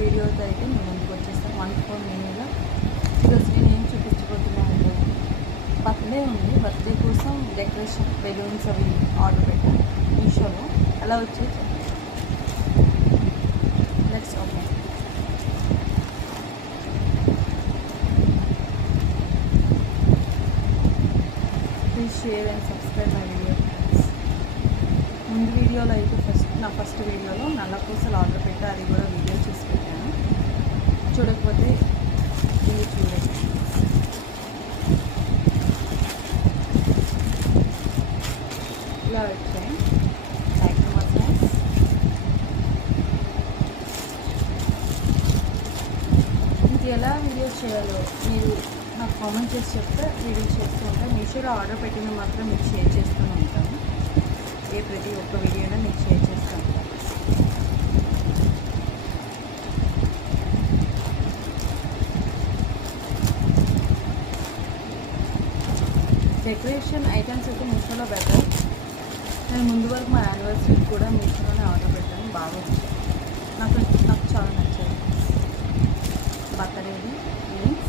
వీడియోతో అయితే నేను ముందుకు వచ్చేస్తాను. 1 మినిట్లో ఈరోజు నేను ఏం చూపించబోతున్నానంటే బర్త్డే ఉంది. బర్త్డే కోసం డెకరేషన్ బెలూన్స్ అవి ఆర్డర్ పెట్టాను మీషోలో. అలా వచ్చేసి let's open. Please share and subscribe my video friends. ముందు వీడియోలో అయితే ఫస్ట్ వీడియోలో నల్ల పూసలు ఆర్డర్ పెట్టా, అది కూడా వీడియో చేసి పెట్టాను. చూడకపోతే ఇది చూడండి. ఇలా వచ్చాయి. Thank you much friends. ఇంక ఎలా వీడియోస్ చేయాలో మీరు నాకు కామెంట్ చేసి చెప్తే వీడియోస్ చేస్తూ ఉంటాను. మీషోలో ఆర్డర్ పెట్టిన మాత్రం మీకు షేర్ చేస్తూ ఉంటాను. ప్రతి ఒక్క వీడియోలో మీకు షేర్ చేస్తాను. డెకరేషన్ ఐటమ్స్ అయితే మీషోలో బెటర్. నేను ముందు వరకు మా యానివర్సరీకి కూడా మీషోలోనే ఆర్డర్ పెట్టాను. బాగా వచ్చాయి. నాకు చాలా నచ్చాయి. బర్త్డేది means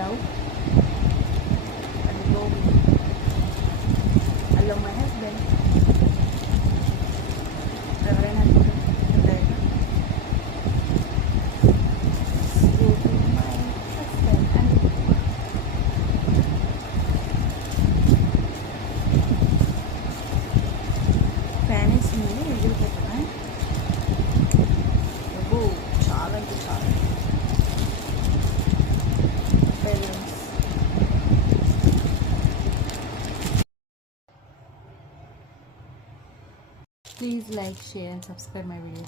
love and go. I love my husband. ఎవరైనా అనుకుంటే go to my husband and fan వేసింది మిగిలిపోతున్నా. చాలా అంటే చాలా balloons. Please like, share and subscribe my video.